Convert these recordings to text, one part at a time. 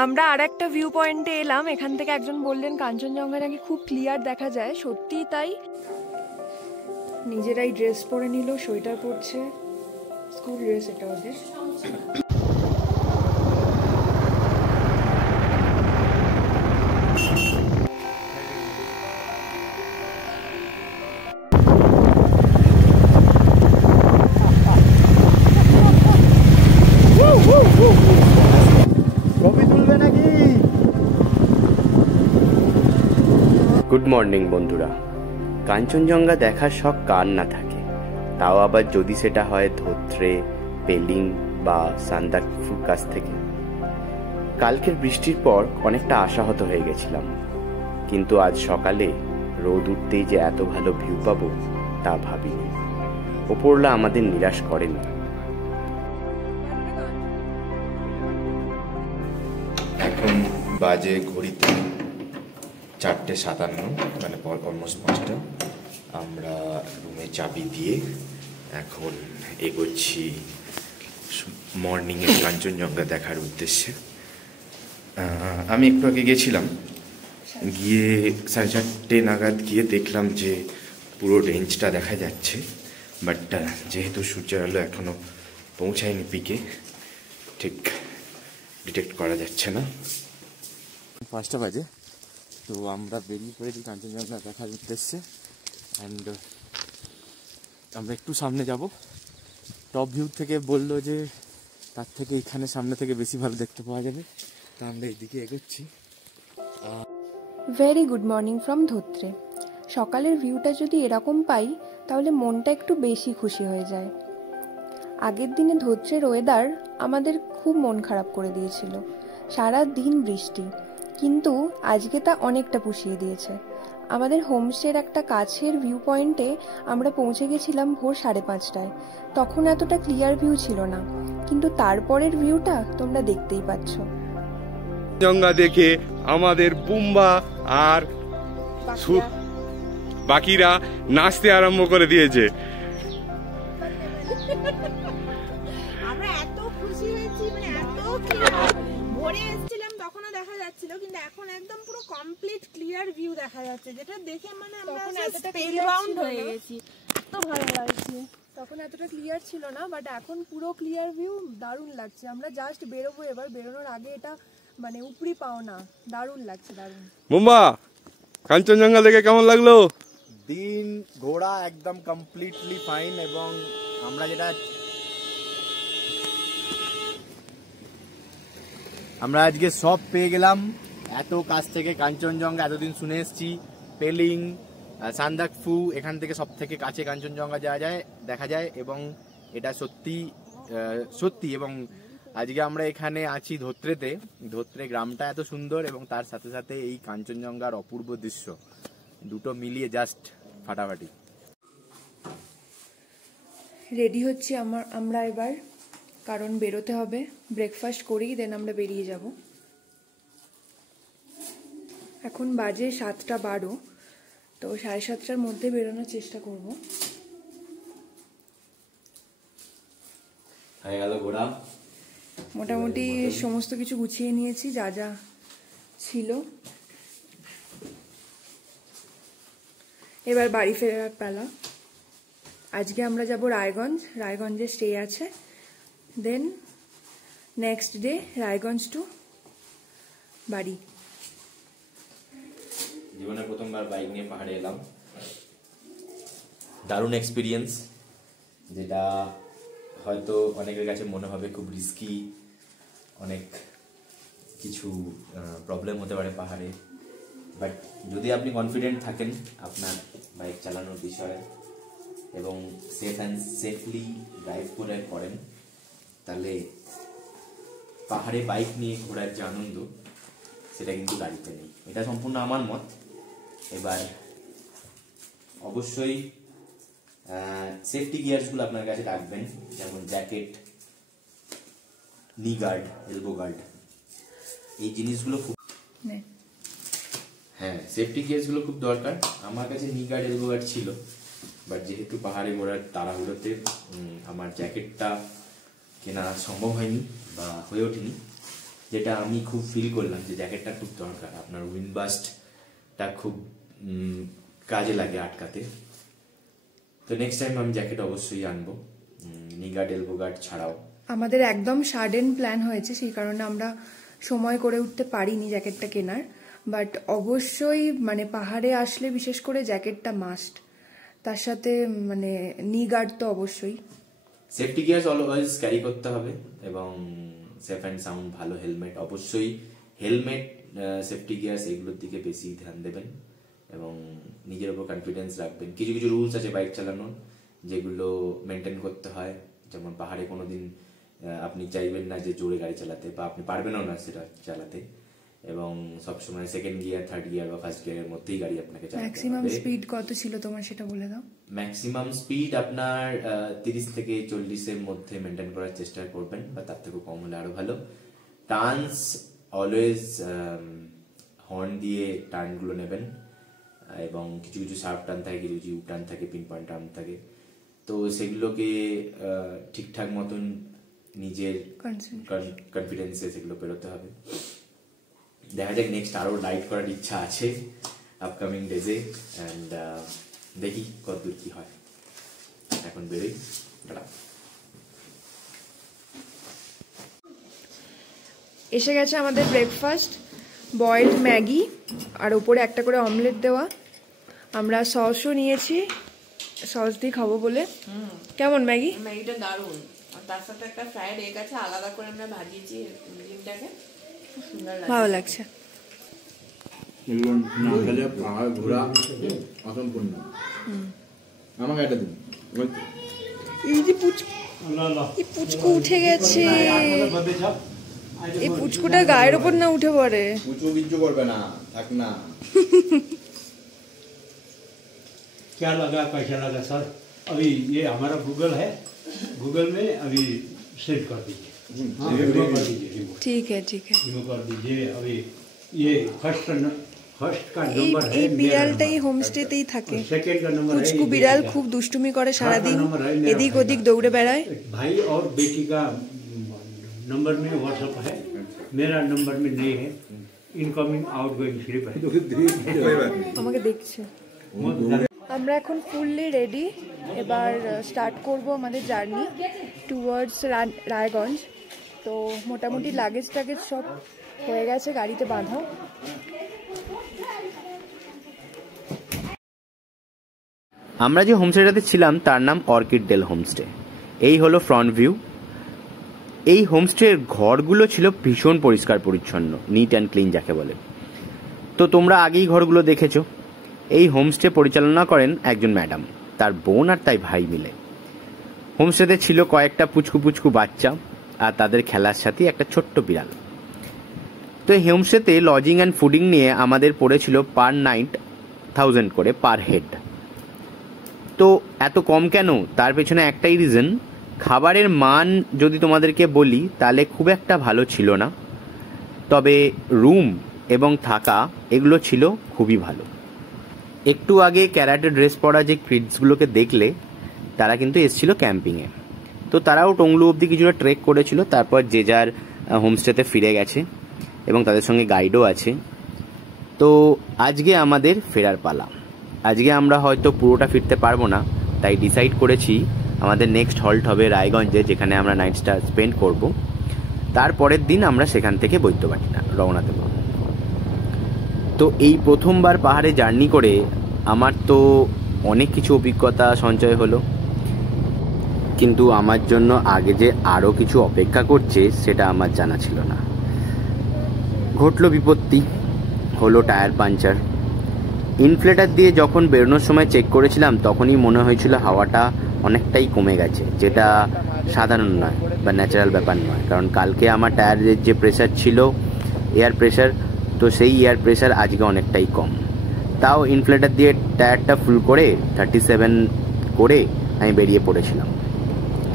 আমরা আর একটা ভিউ পয়েন্টে এলাম। এখান থেকে একজন বললেন কাঞ্চনজঙ্ঘা নাকি খুব ক্লিয়ার দেখা যায়, সত্যিই তাই। নিজেরাই ড্রেস পরে নিল, সোয়েটার পরছে, স্কুল ড্রেস এটা ওদের। গুড মর্নিং বন্ধুরা। কাঞ্চনজঙ্ঘা দেখার শখ কার না থাকে, তাও আবার যদি সেটা হয় ধোত্রে, পেলিং বা সান্দাকফুর কাছ থেকে। কালকের বৃষ্টির পর অনেকটা আশাহত হয়ে গেছিলাম, কিন্তু আজ সকালে রোদ উঠতেই যে এত ভালো ভিউ পাবো তা ভাবিনি। ওপরলা আমাদের নিরাশ করেনি। এখন বাজে ঘড়িতে 4:57, মানে অলমোস্ট 5টা। আমরা রুমে চাবি দিয়ে এখন এগোচ্ছি মর্নিংয়ে কাঞ্চনজঙ্ঘা দেখার উদ্দেশ্যে। আমি একটু আগে গিয়ে 4:30 নাগাদ গিয়ে দেখলাম যে পুরো রেঞ্জটা দেখা যাচ্ছে, বাট যেহেতু সূর্যের আলো এখনও পৌঁছায়নি পিকে, ঠিক ডিটেক্ট করা যাচ্ছে না। 5টা বাজে, তো আমরা বেরিয়ে পড়েছি কাঞ্চনজঙ্ঘা দেখার উদ্দেশ্যে। অ্যান্ড আমরা একটু সামনে যাব। টপ ভিউ থেকে বললো যে তার থেকে এখানে সামনে থেকে বেশি ভালো দেখতে পাওয়া যাবে, তা আমরা এইদিকে এগোচ্ছি। Very good morning from Dhotrey. সকালের ভিউটা যদি এরকম পাই তাহলে মনটা একটু বেশি খুশি হয়ে যায়। আগের দিনে ধোত্রের ওয়েদার আমাদের খুব মন খারাপ করে দিয়েছিল, সারা দিন বৃষ্টি, কিন্তু আজকে তা অনেকটা পুষিয়ে দিয়েছে। আমাদের হোমস্টের একটা কাছের ভিউ পয়েন্টে আমরা পৌঁছে গেছিলাম ভোর 5:30টায়। তখন এতটা ক্লিয়ার ভিউ ছিল না, কিন্তু তারপরের ভিউটা তোমরা দেখতেই পাচ্ছ। জঙ্গা দেখে আমাদের বুম্বা আর বাকিরা নাচতে আরম্ভ করে দিয়েছে। আমরা এত খুশি হয়েছি, মানে এত ভোরে এসেছিলাম তখনও দেখা যাচ্ছিল, কিন্তু এখন একদম পুরো কমপ্লিট ক্লিয়ার ভিউ দেখা যাচ্ছে, যেটা দেখে মানে আমরা স্পেলবাউন্ড হয়ে গেছি। এত ভালো লাগছে। তখন এতটা ক্লিয়ার ছিল না, বাট এখন পুরো ক্লিয়ার ভিউ, দারুণ লাগছে। আমরা জাস্ট বেরোবো, এবার বেরোনোর আগে এটা মানে উপরি পাও না, দারুণ লাগছে, দারুণ। বুম্বা, কাঞ্চনজঙ্ঘা দেখে কেমন লাগলো? দিন ঘোড়া একদম কমপ্লিটলি ফাইন, এবং আমরা আজকে সব পেয়ে গেলাম। এত কাছ থেকে কাঞ্চনজঙ্ঘা এতদিন শুনে এসেছি, পেলিং, সান্দাকফু, এখান থেকে সব থেকে কাছে কাঞ্চনজঙ্ঘা দেখা যায়, এবং এটা সত্যি। এবং আজকে আমরা এখানে আছি ধোত্রে গ্রামটা এত সুন্দর, এবং তার সাথে সাথে এই কাঞ্চনজঙ্ঘার অপূর্ব দৃশ্য, দুটো মিলিয়ে জাস্ট ফাটাফাটি। রেডি হচ্ছি আমরা এবার, কারণ বেরোতে হবে। ব্রেকফাস্ট করেই দেন আমরা বেরিয়ে যাব। এখন বাজে 7:12, তো 7:30টার মধ্যে বেরোনোর চেষ্টা করব। হয়ে গেল ঘোরা, মোটামুটি সমস্ত কিছু গুছিয়ে নিয়েছি যা যা ছিল। এবার বাড়ি ফেরার পালা। আজকে আমরা যাব রায়গঞ্জে স্টে আছে, then next day Raiganj to বাড়ি। জীবনে প্রথমবার বাইক নিয়ে পাহাড়ে এলাম, দারুণ এক্সপিরিয়েন্স, যেটা হয়তো অনেকের কাছে মনে হবে খুব রিস্কি, অনেক কিছু প্রবলেম হতে পারে পাহাড়ে, বাট যদি আপনি কনফিডেন্ট থাকেন আপনার বাইক চালানোর বিষয়ে এবং সেফলি ড্রাইভ করেন, তাহলে পাহাড়ে বাইক নিয়ে ঘোরার যে আনন্দ সেটা কিন্তু গাড়িতে নেই। এটা সম্পূর্ণ আমার মত। এবার অবশ্যই সেফটি গিয়ার্সগুলো আপনার কাছে রাখবেন, যেমন জ্যাকেট, নি গার্ড, এলবো গার্ড, এই জিনিসগুলো খুব, হ্যাঁ সেফটি গিয়ার্সগুলো খুব দরকার। আমার কাছে নি গার্ড, এলবো গার্ড ছিল, বাট যেহেতু পাহাড়ে ঘোরার তাড়াহুড়োতে আমার জ্যাকেটটা কেনা সম্ভব হয়নি বা হয়ে ওঠেনি, যেটা আমি খুব ফিল করলাম যে জ্যাকেটটা খুব দরকার, আপনার উইন্ডবাস্টটা খুব কাজে লাগে আটকাতে। তো নেক্সট টাইম আমি জ্যাকেট অবশ্যই আনবো, নি গার্ড, এলবো গার্ড ছাড়াও। আমাদের একদম সাডেন প্ল্যান হয়েছে, সেই কারণে আমরা সময় করে উঠতে পারিনি জ্যাকেটটা কেনার। বাট অবশ্যই মানে পাহাড়ে আসলে বিশেষ করে জ্যাকেটটা মাস্ট, তার সাথে মানে নি গার্ড তো অবশ্যই। সেফটি গিয়ার্স অলওয়েজ ক্যারি করতে হবে এবং সেফ অ্যান্ড সাউন্ড ভালো হেলমেট, অবশ্যই হেলমেট, সেফটি গিয়ার্স এগুলোর দিকে বেশি ধ্যান দেবেন এবং নিজের উপর কনফিডেন্স রাখবেন। কিছু কিছু রুলস আছে বাইক চালানোর যেগুলো মেনটেন করতে হয়, যেমন পাহাড়ে কোনোদিন আপনি চাইবেন না যে জোরে গাড়ি চালাতে, বা আপনি পারবেনও না সেটা চালাতে, এবং সবসময় সেকেন্ড গিয়ার, থার্ড গিয়ার বা ফার্স্ট গিয়ারের মধ্যেই গাড়ি আপনাকে চালাতে হবে। ম্যাক্সিমাম স্পিড কত ছিল তোমার সেটা বলে দাও। ম্যাক্সিমাম স্পিড আপনার 30 থেকে 40-এর মধ্যে মেনটেন করার চেষ্টা করবেন, বা তার থেকে কম হলে আরো ভালো। টার্নস অলওয়েজ হর্ন দিয়ে টার্নগুলো নেবেন, এবং কিছু কিছু শার্প টার্ন থাকে, কিছু কিছু ইউ টার্ন থাকে, পিন পয়েন্ট টার্ন থাকে, তো সেগুলোকে ঠিকঠাক মতন নিজের কনফিডেন্সে সেগুলো বেরোতে হবে। দেখা যাক, নেক্সট আরো রাইড করার ইচ্ছা আছে আপকামিং ডেজে, অ্যান্ড দেখি কতদূর কি হয়। এখন বেরোই। এসে গেছে আমাদের ব্রেকফাস্ট, বয়েলড ম্যাগি আর ওপরে একটা করে অমলেট দেওয়া। আমরা সসও নিয়েছি, সস দিয়ে খাবো বলে। কেমন ম্যাগি? ম্যাগিটা দারুণ, আর তার সাথে একটা ফ্রাইড এগ আছে, আলাদা করে আমরা ভাজিয়েছি ডিমটাকে, সুন্দর লাগছে, ভালো লাগছে। এগুলো না খেলে পাহাড় ঘোরা অসম্পূর্ণ। আমাকে এটা দিন। এই যে পুচকু উঠে গেছে, এই পুচকুটা গায়ের ওপর না উঠে পড়ে। পুচু কিচ্ছু করবে না, থাক না। क्या लगा, कैसा लगा सर? अभी ये हमारा गूगल है, गूगल में अभी सेव कर दीजिए, रिमूव कर दीजिए, ठीक है रिमूव कर दीजिए। अभी ये फर्स्ट का এই नंबर है, এই বিড়ালটাই হোমস্টেতেই থাকে। सेकंड का नंबर है, পুচকু বিড়াল খুব দুষ্টুমি করে সারাদিন, এদিক ওদিক দৌড়ে বেড়ায়। भाई और बेटी का नंबर में व्हाट्सएप है, मेरा नंबर में नहीं है, इनकमिंग आउटगोइंग सिर्फ है। আমাকে দেখছে। আমরা এখন ফুললি রেডি, এবার স্টার্ট করব আমাদের জার্নি টুয়ার্ডস রায়গঞ্জ। তো মোটামুটি লাগেজ টাগেজ সব হয়ে গেছে, গাড়িতে বাঁধা। আমরা যে হোমস্টেটাতে ছিলাম তার নাম অর্কিড ডেল হোমস্টে। এই হলো ফ্রন্ট ভিউ। এই হোমস্টের ঘরগুলো ছিল ভীষণ পরিষ্কার পরিচ্ছন্ন, নিট অ্যান্ড ক্লিন যাকে বলে। তো তোমরা আগেই ঘরগুলো দেখেছো। এই হোমস্টে পরিচালনা করেন একজন ম্যাডাম, তার বোন আর তাই ভাই মিলে। হোমস্টেতে ছিল কয়েকটা পুচকু পুচকু বাচ্চা আর তাদের খেলার সাথে একটা ছোট্ট বিড়াল। তো এই হোমস্টেতে লজিং অ্যান্ড ফুডিং নিয়ে আমাদের পড়েছিল পার নাইট 1000 করে পার হেড। তো এত কম কেন, তার পেছনে একটাই রিজন, খাবারের মান যদি তোমাদেরকে বলি তাহলে খুব একটা ভালো ছিল না, তবে রুম এবং থাকা এগুলো ছিল খুবই ভালো। একটু আগে ক্যারাটে ড্রেস পরা যে কিডসগুলোকে দেখলে তারা কিন্তু এসেছিল ক্যাম্পিংয়ে। তো তারাও টংলু অবধি কিছুটা ট্রেক করেছিল, তারপর যে যার হোমস্টেতে ফিরে গেছে এবং তাদের সঙ্গে গাইডও আছে। তো আজকে আমাদের ফেরার পালা। আজকে আমরা হয়তো পুরোটা ফিরতে পারবো না, তাই ডিসাইড করেছি আমাদের নেক্সট হল্ট হবে রায়গঞ্জে, যেখানে আমরা নাইটটা স্পেন্ড করব। তারপরের দিন আমরা সেখান থেকে বৈদ্যবাটিনা রওনা দেব। তো এই প্রথমবার পাহাড়ে জার্নি করে আমার তো অনেক কিছু অভিজ্ঞতা সঞ্চয় হলো, কিন্তু আমার জন্য আগে যে আরও কিছু অপেক্ষা করছে সেটা আমার জানা ছিল না। ঘটল বিপত্তি, হলো টায়ার পাঞ্চার। ইনফ্লেটার দিয়ে যখন বেরোনোর সময় চেক করেছিলাম তখনই মনে হয়েছিল হাওয়াটা অনেকটাই কমে গেছে, যেটা সাধারণ নয় বা ন্যাচারাল ব্যাপার নয়। কারণ কালকে আমার টায়ারের যে প্রেশার ছিল, এয়ার প্রেশার, তো সেই এয়ার প্রেশার আজকে অনেকটাই কম। তাও ইনফ্লেটার দিয়ে টায়ারটা ফুল করে 37 করে আমি বেরিয়ে পড়েছিলাম,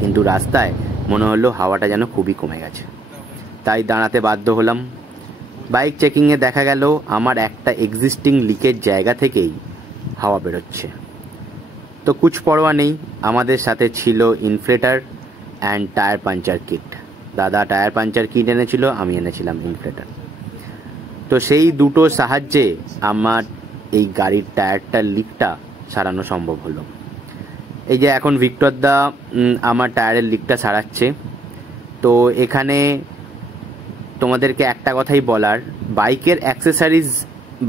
কিন্তু রাস্তায় মনে হলো হাওয়াটা যেন খুবই কমে গেছে, তাই দাঁড়াতে বাধ্য হলাম। বাইক চেকিংয়ে দেখা গেল আমার একটা এক্সিস্টিং লিকের জায়গা থেকেই হাওয়া বেরোচ্ছে। তো কুছ পরোয়া নেই, আমাদের সাথে ছিল inflator and tyre puncture kit, দাদা টায়ার পাঞ্চার কিট এনেছিল, আমি এনেছিলাম ইনফ্লেটার। তো সেই দুটোর সাহায্যে আমার এই গাড়ির টায়ারটার লিকটা সারানো সম্ভব হলো। এই যে এখন ভিক্টর দা আমার টায়ারের লিকটা সারাচ্ছে। তো এখানে তোমাদেরকে একটা কথাই বলার, বাইকের অ্যাক্সেসরিজ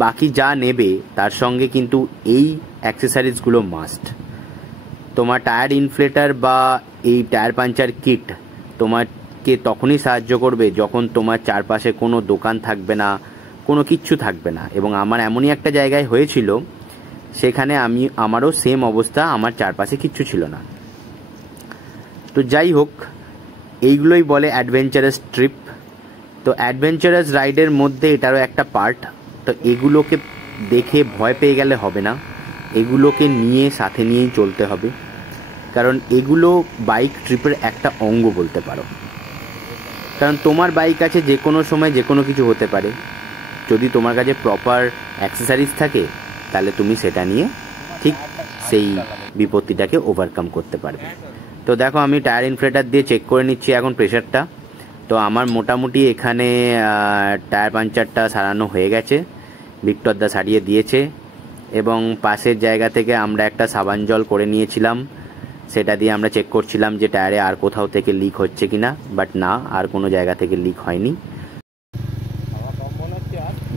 বাকি যা নেবে তার সঙ্গে কিন্তু এই অ্যাক্সেসরিজগুলো মাস্ট। তোমার টায়ার ইনফ্লেটার বা এই টায়ার পাঞ্চার কিট তোমাকে তখনই সাহায্য করবে যখন তোমার চারপাশে কোনো দোকান থাকবে না, কোনো কিচ্ছু থাকবে না। এবং আমার এমনই একটা জায়গায় হয়েছিল, সেখানে আমারও সেম অবস্থা, আমার চারপাশে কিচ্ছু ছিল না। তো যাই হোক, এইগুলোই বলে অ্যাডভেঞ্চারাস ট্রিপ। তো অ্যাডভেঞ্চারাস রাইডের মধ্যে এটারও একটা পার্ট। তো এগুলোকে দেখে ভয় পেয়ে গেলে হবে না, এগুলোকে নিয়ে সাথে নিয়েই চলতে হবে, কারণ এগুলো বাইক ট্রিপের একটা অঙ্গ বলতে পারো। কারণ তোমার বাইক আছে, যে কোনো সময় যে কোনো কিছু হতে পারে। যদি তোমার কাছে প্রপার অ্যাক্সেসরিজ থাকে তাহলে তুমি সেটা নিয়ে ঠিক সেই বিপত্তিটাকে ওভারকাম করতে পারবে। তো দেখো, আমি টায়ার ইনফ্লেটার দিয়ে চেক করে নিচ্ছি এখন প্রেশারটা। তো আমার মোটামুটি এখানে টায়ার পাঞ্চারটা সারানো হয়ে গেছে, ভিক্টর দা সারিয়ে দিয়েছে। এবং পাশের জায়গা থেকে আমরা একটা সাবান জল করে নিয়েছিলাম, সেটা দিয়ে আমরা চেক করছিলাম যে টায়ারে আর কোথাও থেকে লিক হচ্ছে কিনা। বাট না, আর কোনো জায়গা থেকে লিক হয়নি।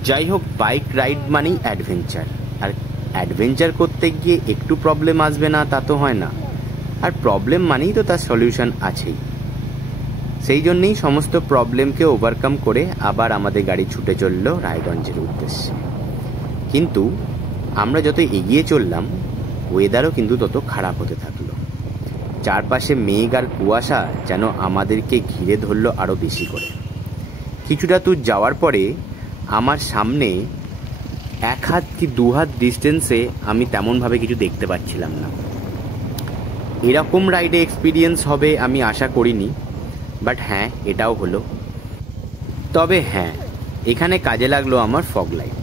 যাই হোক, বাইক রাইড মানেই অ্যাডভেঞ্চার, আর অ্যাডভেঞ্চার করতে গিয়ে একটু প্রবলেম আসবে না তা তো হয় না। আর প্রবলেম মানেই তো তার সলিউশন আছেই। সেই জন্যেই সমস্ত প্রবলেমকে ওভারকাম করে আবার আমাদের গাড়ি ছুটে চলল রায়গঞ্জের উদ্দেশ্যে। কিন্তু আমরা যত এগিয়ে চললাম, ওয়েদারও কিন্তু তত খারাপ হতে থাকলো। চারপাশে মেঘ আর কুয়াশা যেন আমাদেরকে ঘিরে ধরলো আরও বেশি করে। কিছুটা দূর যাওয়ার পরে আমার সামনে 1 হাত কি 2 হাত ডিস্টেন্সে আমি তেমনভাবে কিছু দেখতে পাচ্ছিলাম না। এরকম রাইডে এক্সপিরিয়েন্স হবে আমি আশা করিনি, বাট হ্যাঁ, এটাও হলো। তবে হ্যাঁ, এখানে কাজে লাগলো আমার ফগ লাইট।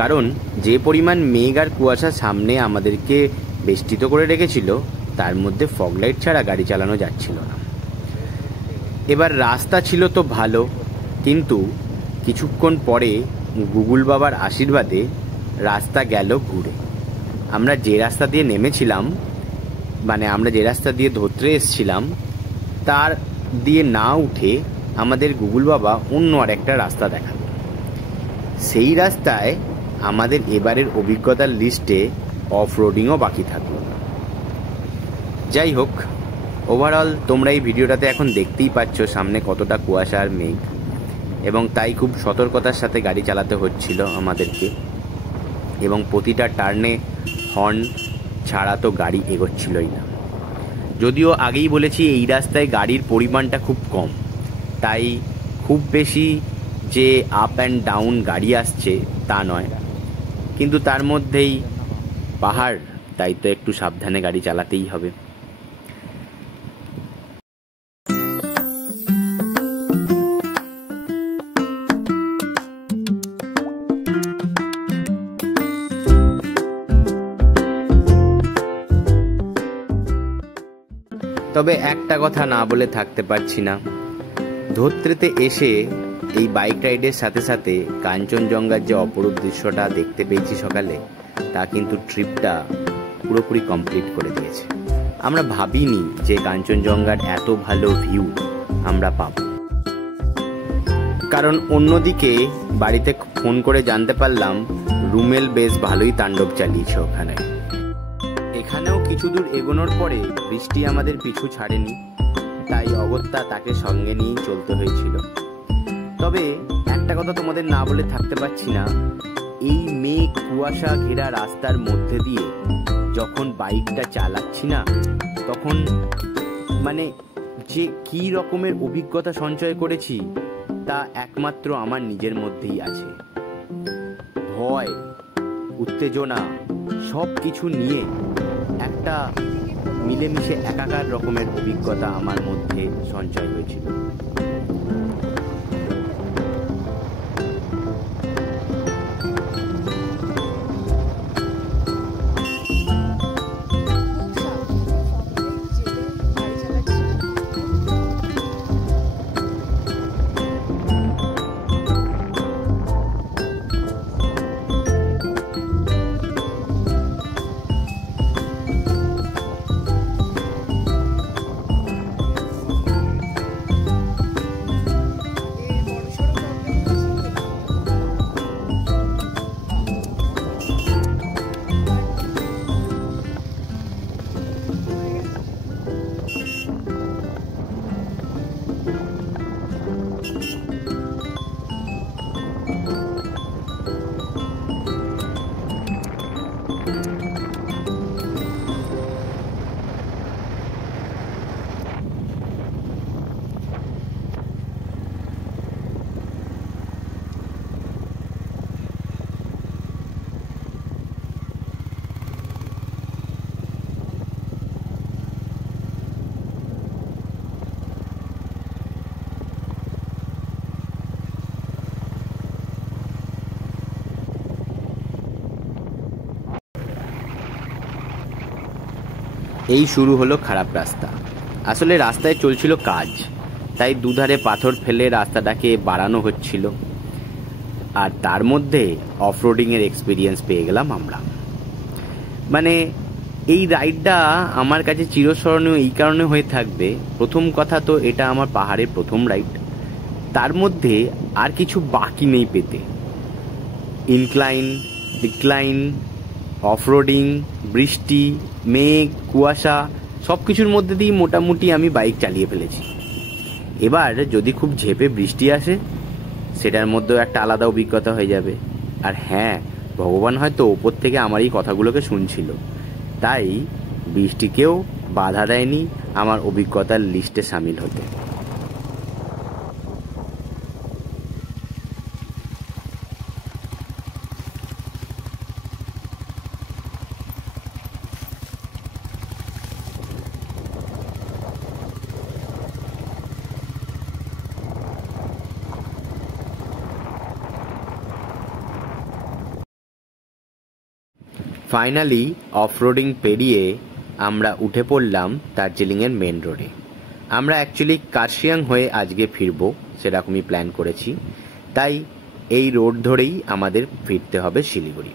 কারণ যে পরিমাণ মেঘ আর কুয়াশা সামনে আমাদেরকে বেষ্টিত করে রেখেছিল, তার মধ্যে ফগ লাইট ছাড়া গাড়ি চালানো যাচ্ছিল না। এবার রাস্তা ছিল তো ভালো, কিন্তু কিছুক্ষণ পরে গুগল বাবার আশীর্বাদে রাস্তা গেল ঘুরে। আমরা যে রাস্তা দিয়ে নেমেছিলাম, মানে আমরা যে রাস্তা দিয়ে ধত্রে এসছিলাম, তার দিয়ে না উঠে আমাদের গুগল বাবা অন্য আরেকটা রাস্তা দেখালো। সেই রাস্তায় আমাদের এবারের অভিজ্ঞতার লিস্টে অফ রোডিংও বাকি থাকলো। যাই হোক, ওভারঅল তোমরা এই ভিডিওটাতে এখন দেখতেই পাচ্ছ সামনে কতটা কুয়াশা আর মেঘ, এবং তাই খুব সতর্কতার সাথে গাড়ি চালাতে হচ্ছিল আমাদেরকে। এবং প্রতিটা টার্নে হর্ন ছাড়া তো গাড়ি এগোচ্ছিলই না। যদিও আগেই বলেছি এই রাস্তায় গাড়ির পরিমাণটা খুব কম, তাই খুব বেশি যে আপ অ্যান্ড ডাউন গাড়ি আসছে তা নয়, কিন্তু তার মধ্যেই পাহাড়, তাই তো একটু সাবধানে গাড়ি চালাতেই হবে। তবে একটা কথা না বলে থাকতে পারছি না, ধত্রেতে এসে এই বাইক রাইডের সাথে সাথে কাঞ্চনজঙ্ঘার যে অপরূপ দৃশ্যটা দেখতে পেয়েছি সকালে, তা কিন্তু ট্রিপটা পুরোপুরি কমপ্লিট করে দিয়েছে। আমরা ভাবিনি যে কাঞ্চনজঙ্ঘার এত ভালো ভিউ আমরা পাবো। কারণ অন্যদিকে বাড়িতে ফোন করে জানতে পারলাম রুমেল বেশ ভালোই তাণ্ডব চালিয়েছে ওখানে। এখানেও কিছু দূর এগোনোর পরে বৃষ্টি আমাদের পিছু ছাড়েনি, তাই অগত্যা তাকে সঙ্গে নিয়েই চলতে হয়েছিল। তবে একটা কথা তোমাদের না বলে থাকতে পারছি না, এই মেঘ কুয়াশা ঘেরা রাস্তার মধ্যে দিয়ে যখন বাইকটা চালাচ্ছি না, তখন মানে যে কি রকমের অভিজ্ঞতা সঞ্চয় করেছি তা একমাত্র আমার নিজের মধ্যেই আছে। ভয়, উত্তেজনা সব কিছু নিয়ে একটা মিলেমিশে একাকার রকমের অভিজ্ঞতা আমার মধ্যে সঞ্চয় হয়েছিল। এই শুরু হলো খারাপ রাস্তা। আসলে রাস্তায় চলছিল কাজ, তাই দুধারে পাথর ফেলে রাস্তাটাকে বাড়ানো হচ্ছিল। আর তার মধ্যে অফরোডিংয়ের এক্সপিরিয়েন্স পেয়ে গেলাম আমরা। মানে এই রাইডটা আমার কাছে চিরস্মরণীয় এই কারণে হয়ে থাকবে, প্রথম কথা তো এটা আমার পাহাড়ের প্রথম রাইড, তার মধ্যে আর কিছু বাকি নেই পেতে। ইনক্লাইন, ডিক্লাইন, অফরোডিং, বৃষ্টি, মেঘ, কুয়াশা সব কিছুর মধ্যে দিয়ে মোটামুটি আমি বাইক চালিয়ে ফেলেছি। এবার যদি খুব ঝেপে বৃষ্টি আসে, সেটার মধ্যেও একটা আলাদা অভিজ্ঞতা হয়ে যাবে। আর হ্যাঁ, ভগবান হয়তো ওপর থেকে আমার এই কথাগুলোকে শুনছিল, তাই বৃষ্টিকেও বাধা দেয়নি আমার অভিজ্ঞতার লিস্টে সামিল হতে। ফাইনালি অফরোডিং পেরিয়ে আমরা উঠে পড়লাম দার্জিলিংয়ের মেন রোডে। আমরা অ্যাকচুয়ালি কার্শিয়াং হয়ে আজকে ফিরবো, সেরকমই প্ল্যান করেছি, তাই এই রোড ধরেই আমাদের ফিরতে হবে শিলিগুড়ি।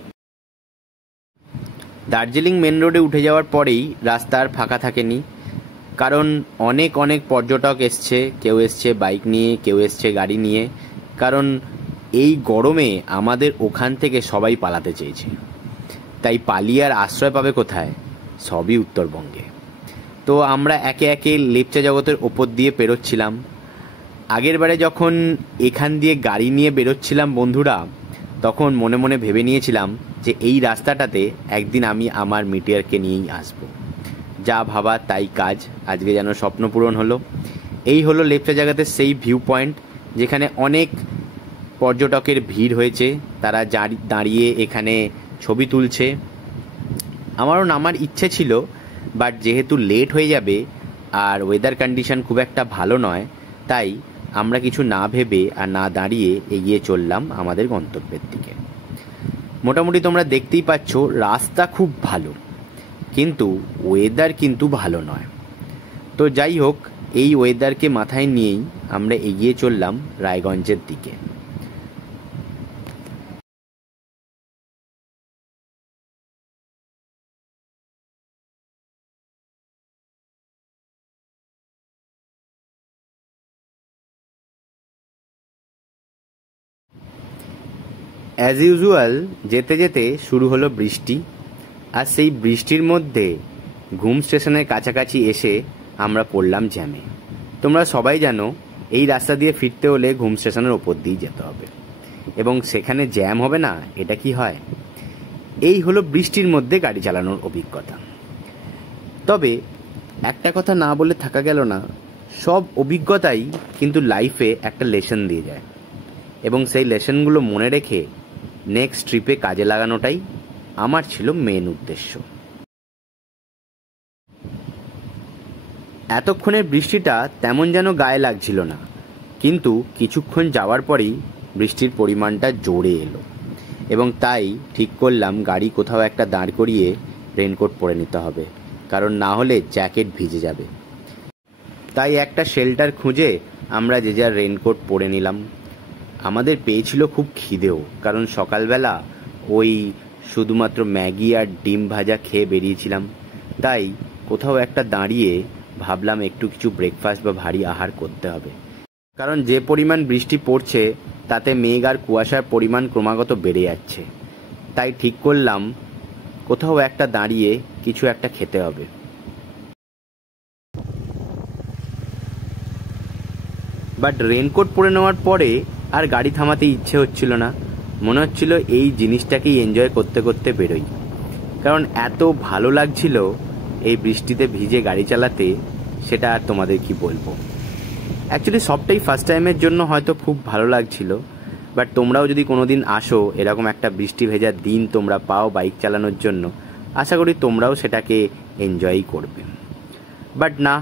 দার্জিলিং মেন রোডে উঠে যাওয়ার পরেই রাস্তা আর ফাঁকা থাকেনি, কারণ অনেক অনেক পর্যটক এসছে, কেউ এসছে বাইক নিয়ে, কেউ এসছে গাড়ি নিয়ে, কারণ এই গরমে আমাদের ওখান থেকে সবাই পালাতে চেয়েছে। তাই পালিয়ে আর আশ্রয় পাবে কোথায়? সবই উত্তরবঙ্গে। তো আমরা একে একে লেপচা জগতের ওপর দিয়ে পেরোচ্ছিলাম। আগের বারে যখন এখান দিয়ে গাড়ি নিয়ে বেরোচ্ছিলাম বন্ধুরা, তখন মনে মনে ভেবে নিয়েছিলাম যে এই রাস্তাটাতে একদিন আমি আমার মিটিয়ারকে নিয়েই আসব। যা ভাবা তাই কাজ, আজকে যেন স্বপ্ন পূরণ হলো। এই হলো লেপচা জগতের সেই ভিউ পয়েন্ট, যেখানে অনেক পর্যটকের ভিড় হয়েছে, তারা দাঁড়িয়ে এখানে ছবি তুলছে। আমারও নামার ইচ্ছে ছিল, বাট যেহেতু লেট হয়ে যাবে আর ওয়েদার কন্ডিশন খুব একটা ভালো নয়, তাই আমরা কিছু না ভেবে আর না দাঁড়িয়ে এগিয়ে চললাম আমাদের গন্তব্যের দিকে। মোটামুটি তোমরা দেখতেই পাচ্ছ রাস্তা খুব ভালো, কিন্তু ওয়েদার কিন্তু ভালো নয়। তো যাই হোক, এই ওয়েদারকে মাথায় নিয়েই আমরা এগিয়ে চললাম রায়গঞ্জের দিকে। অ্যাজ ইউজুয়াল যেতে যেতে শুরু হলো বৃষ্টি, আর সেই বৃষ্টির মধ্যে ঘুম স্টেশনের কাছাকাছি এসে আমরা পড়লাম জ্যামে। তোমরা সবাই জানো এই রাস্তা দিয়ে ফিরতে হলে ঘুম স্টেশনের ওপর দিয়ে যেতে হবে, এবং সেখানে জ্যাম হবে না এটা কি হয়? এই হলো বৃষ্টির মধ্যে গাড়ি চালানোর অভিজ্ঞতা। তবে একটা কথা না বলে থাকা গেল না, সব অভিজ্ঞতাই কিন্তু লাইফে একটা লেসন দিয়ে যায়, এবং সেই লেসনগুলো মনে রেখে নেক্সট ট্রিপে কাজে লাগানোটাই আমার ছিল মেন উদ্দেশ্য। এতক্ষণের বৃষ্টিটা তেমন যেন গায়ে লাগছিল না, কিন্তু কিছুক্ষণ যাওয়ার পরেই বৃষ্টির পরিমাণটা জোরে এলো, এবং তাই ঠিক করলাম গাড়ি কোথাও একটা দাঁড় করিয়ে রেনকোট পরে নিতে হবে, কারণ না হলে জ্যাকেট ভিজে যাবে। তাই একটা শেল্টার খুঁজে আমরা যে যার রেনকোট পরে নিলাম। আমাদের পেয়েছিল খুব খিদেও, কারণ সকালবেলা ওই শুধুমাত্র ম্যাগি আর ডিম ভাজা খেয়ে বেরিয়েছিলাম, তাই কোথাও একটা দাঁড়িয়ে ভাবলাম একটু কিছু ব্রেকফাস্ট বা ভারী আহার করতে হবে, কারণ যে পরিমাণ বৃষ্টি পড়ছে তাতে মেঘ আর কুয়াশার পরিমাণ ক্রমাগত বেড়ে যাচ্ছে। তাই ঠিক করলাম কোথাও একটা দাঁড়িয়ে কিছু একটা খেতে হবে। বাট রেনকোট পরে নেওয়ার পরে আর গাড়ি থামাতে ইচ্ছে হচ্ছিল না, মনে হচ্ছিল এই জিনিসটাকেই এনজয় করতে করতে বেরোই, কারণ এত ভালো লাগছিল এই বৃষ্টিতে ভিজে গাড়ি চালাতে, সেটা আর তোমাদের কি বলবো। অ্যাকচুয়ালি সবটাই ফার্স্ট টাইমের জন্য হয়তো খুব ভালো লাগছিল, বাট তোমরাও যদি কোনোদিন আসো, এরকম একটা বৃষ্টি ভেজার দিন তোমরা পাও বাইক চালানোর জন্য, আশা করি তোমরাও সেটাকে এনজয়ই করবে। বাট না,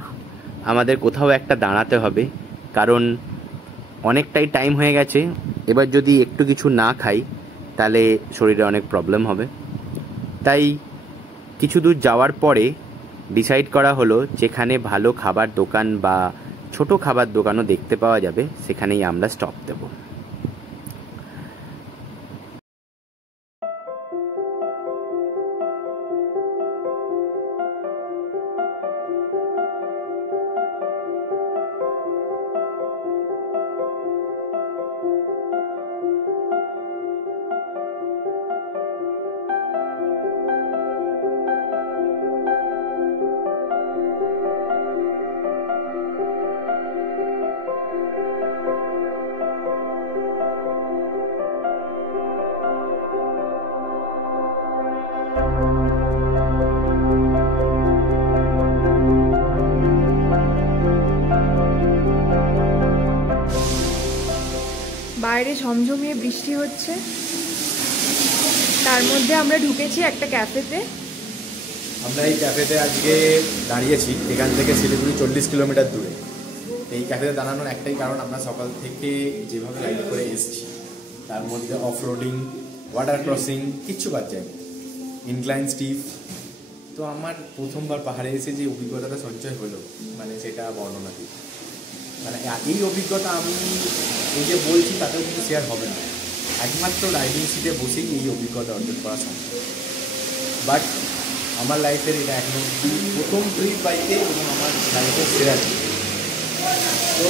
আমাদের কোথাও একটা দাঁড়াতে হবে, কারণ অনেকটাই টাইম হয়ে গেছে। এবার যদি একটু কিছু না খাই তাহলে শরীরে অনেক প্রবলেম হবে। তাই কিছু দূর যাওয়ার পরে ডিসাইড করা হলো যেখানে ভালো খাবার দোকান বা ছোট খাবার দোকানও দেখতে পাওয়া যাবে সেখানেই আমরা স্টপ দেব। বাইরে ঝমঝমিয়ে বৃষ্টি হচ্ছে, তার মধ্যে আমরা ঢুকেছি একটা ক্যাফেতে। আমরা এই ক্যাফেতে আজকে দাঁড়িয়েছি, এখান থেকে শিলিগুড়ি 40 কিলোমিটার দূরে। এই ক্যাফেতে দাঁড়ানোর একটাই কারণ, আমরা সকাল থেকে যেভাবে রাইড করে এসেছি তার মধ্যে অফ রোডিং, ওয়াটার ক্রসিং কিচ্ছু বাদ যায়নি, ইনক্লাইন স্টিপ। তো আমার প্রথমবার পাহাড়ে এসে যে অভিজ্ঞতাটা সঞ্চয় হলো মানে সেটা বর্ণনাতীত। মানে এই অভিজ্ঞতা আমি এই যে বলছি তাতেও কিন্তু শেয়ার হবে না, একমাত্র রাইডিং সিটে বসেই এই অভিজ্ঞতা অর্জন করা সম্ভব। বাট আমার লাইফের এটা এখন প্রথম ট্রিপ বাইকে এবং আমার লাইফের সেরা ট্রিপ। তো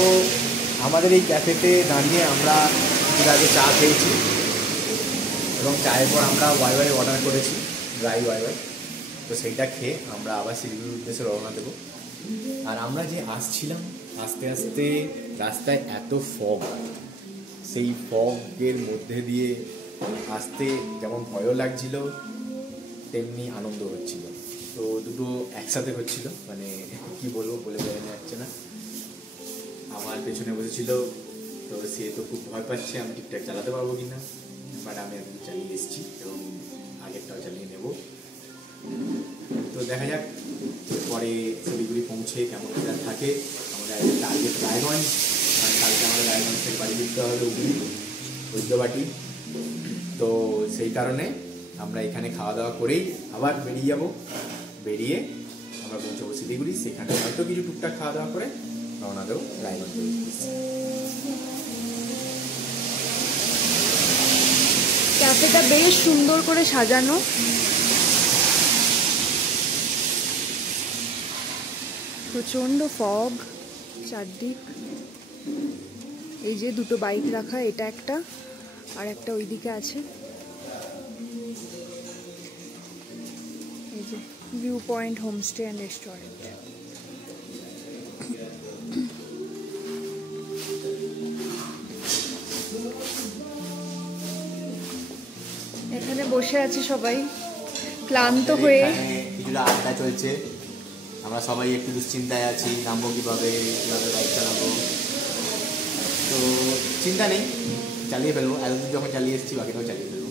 আমাদের এই ক্যাফেতে দাঁড়িয়ে আমরা কিছুটা আগে চা খেয়েছি এবং চায়ের পর আমরা ওয়াই অর্ডার করেছি, ড্রাই ওয়াই। তো সেইটা খেয়ে আমরা আবার শিলিগুড়ির উদ্দেশ্যে রওনা দেবো। আর আমরা যে আসছিলাম আস্তে আস্তে রাস্তায় এত ফগ, সেই ফগের মধ্যে দিয়ে আসতে যেমন ভয়ও লাগছিল তেমনি আনন্দ হচ্ছিল। তো দুটো একসাথে হচ্ছিল, মানে কি বলবো বলে বোঝানো যাচ্ছে না। আমার পেছনে বসেছিল, তো সে তো খুব ভয় পাচ্ছে আমি ঠিকঠাক চালাতে পারবো কিনা, বাট আমি এখন চালিয়ে এসেছি এবং আগেরটাও চালিয়ে নেব। তো দেখা যাক পরে শিলিগুড়ি পৌঁছে কেমন থাকে। আমাদের টার্গেট রায়গঞ্জ, আর কালকে আমাদের রায়গঞ্জ থেকে বাড়ি ফিরতে হবে ঐক্যবাটি। তো সেই কারণে আমরা এখানে খাওয়া দাওয়া করেই আবার বেরিয়ে যাব। বেরিয়ে আমরা পৌঁছাবো শিলিগুড়ি, সেখানে হয়তো কিছু টুকটাক খাওয়া দাওয়া করে রওনা দেবো রায়গঞ্জ। ক্যাফেটা বেশ সুন্দর করে সাজানো, প্রচন্ড ফগ চারদিক। এই যে দুটো বাইক রাখা, এটা একটা আর একটা ওইদিকে আছে। এই যে view point homestay and restaurant. এখানে বসে আছে সবাই ক্লান্ত হয়ে, কিছুটা আড্ডা চলছে। আমরা সবাই একটু দুশ্চিন্তায় আছি, নামবো কীভাবে বাইক চালাবো। তো চিন্তা নেই, চালিয়ে ফেলবো। এতদিন যখন চালিয়ে এসেছি বাকিটাও চালিয়ে ফেলবো।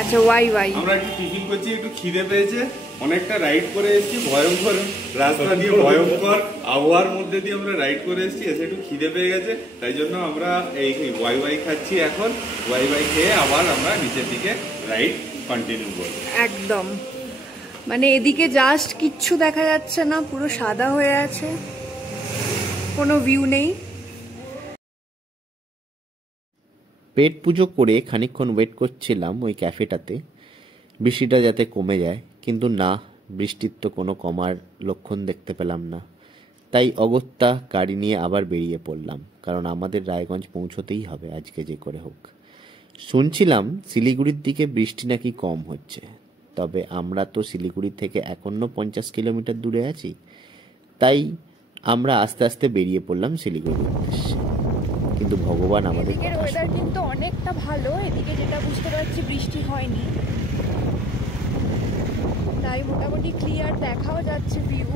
আচ্ছা ওয়াই ওয়াই আমরা একটু টিফিন করছি, একটু খিদে পেয়েছে, অনেকটা রাইড করে এসেছি, ভয়ঙ্কর রাস্তা দিয়ে ভয়ঙ্কর আবহাওয়ার মধ্যে দিয়ে আমরা রাইড করে এসেছি, এসে একটু খিদে পেয়ে গেছে, তাই জন্য আমরা এই ওয়াই ওয়াই খাচ্ছি। এখন ওয়াই ওয়াই খেয়ে আবার আমরা নিচের দিকে রাইড কন্টিনিউ করব। একদম মানে এদিকে জাস্ট কিচ্ছু দেখা যাচ্ছে না, পুরো সাদা হয়ে আছে, কোনো ভিউ নেই। পেট পুজো করে খানিকক্ষণ ওয়েট করছিলাম ওই ক্যাফেটাতে বৃষ্টিটা যাতে কমে যায়, কিন্তু না, বৃষ্টির তো কোনো কমার লক্ষণ দেখতে পেলাম না। তাই অগত্যা গাড়ি নিয়ে আবার বেরিয়ে পড়লাম, কারণ আমাদের রায়গঞ্জ পৌঁছতেই হবে আজকে যে করে হোক। শুনছিলাম শিলিগুড়ির দিকে বৃষ্টি নাকি কম হচ্ছে, তবে আমরা তো শিলিগুড়ি থেকে এখনো 50 কিলোমিটার দূরে আছি। তাই আমরা আস্তে আস্তে বেরিয়ে পড়লাম শিলিগুড়ির উদ্দেশ্যে। কিন্তু ভগবান আমাদের ওয়েদার কিন্তু অনেকটা ভালো, এদিকে যেটা বুঝতে পারছি বৃষ্টি হয়নি, তাই মোটামুটি ক্লিয়ার দেখাও যাচ্ছে ভিউ।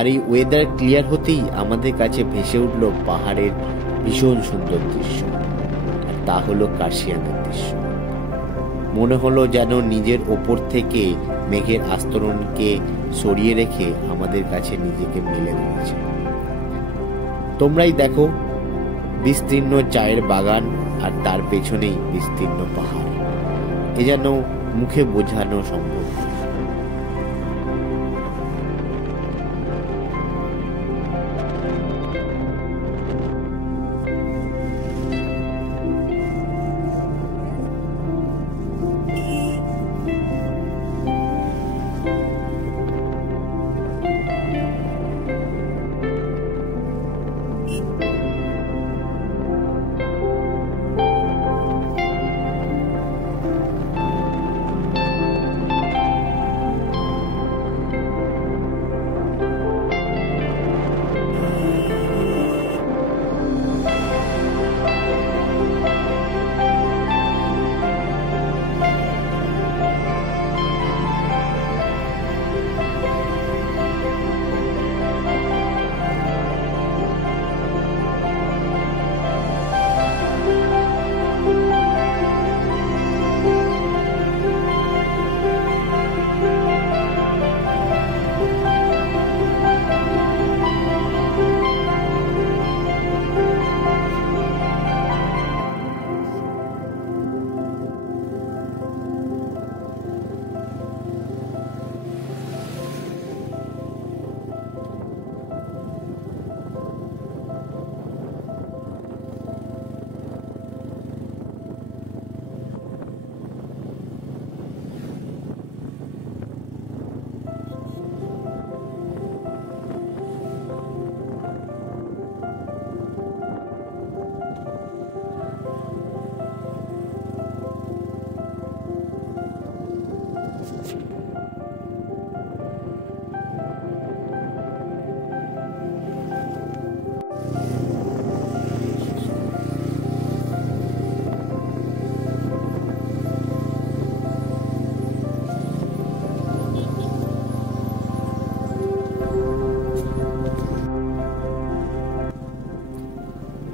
আর এই ওয়েদার ক্লিয়ার হতেই আমাদের কাছে ভেসে উঠল পাহাড়ের ভীষণ সুন্দর দৃশ্য, আর তা হলো কার্শিয়াঙের দৃশ্য। মনে হলো যেন নিজের ওপর থেকে মেঘের আস্তরণকে সরিয়ে রেখে আমাদের কাছে নিজেকে মেলে ধরেছে। তোমরাই দেখো, বিস্তীর্ণ চায়ের বাগান আর তার পেছনেই বিস্তীর্ণ পাহাড়, এ যেন মুখে বোঝানো সম্ভব।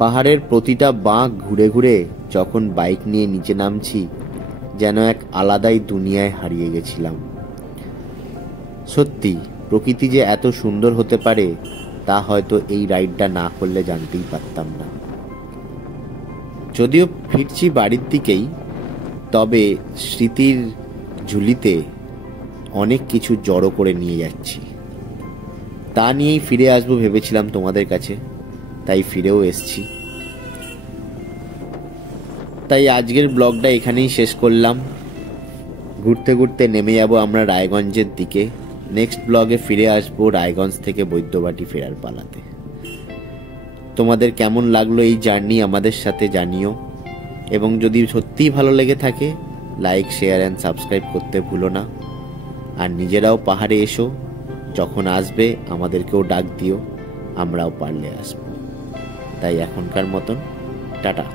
পাহাড়ের প্রতিটা বাঁক ঘুরে ঘুরে যখন বাইক নিয়ে নিচে নামছি, যেন এক আলাদাই দুনিয়ায় হারিয়ে গেছিলাম। সত্যি প্রকৃতি যে এত সুন্দর হতে পারে তা হয়তো এই রাইডটা না করলে জানতেই পারতাম না। যদিও ফিরছি বাড়ির দিকেই, তবে স্মৃতির ঝুলিতে অনেক কিছু জড়ো করে নিয়ে যাচ্ছি। তা নিয়েই ফিরে আসবো ভেবেছিলাম তোমাদের কাছে, তাই ফিরেও এসছি। তাই আজকের ব্লগটা এখানেই শেষ করলাম। ঘুরতে ঘুরতে নেমে যাব আমরা রায়গঞ্জের দিকে। নেক্সট ব্লগে ফিরে আসবো রায়গঞ্জ থেকে বৈদ্যবাটি ফেরার পালাতে। তোমাদের কেমন লাগলো এই জার্নি আমাদের সাথে জানিও, এবং যদি সত্যিই ভালো লেগে থাকে লাইক, শেয়ার অ্যান্ড সাবস্ক্রাইব করতে ভুলো না। আর নিজেরাও পাহাড়ে এসো, যখন আসবে আমাদেরকেও ডাক দিও, আমরাও পারলে আসবো। তাই এখনকার মতন টাটা।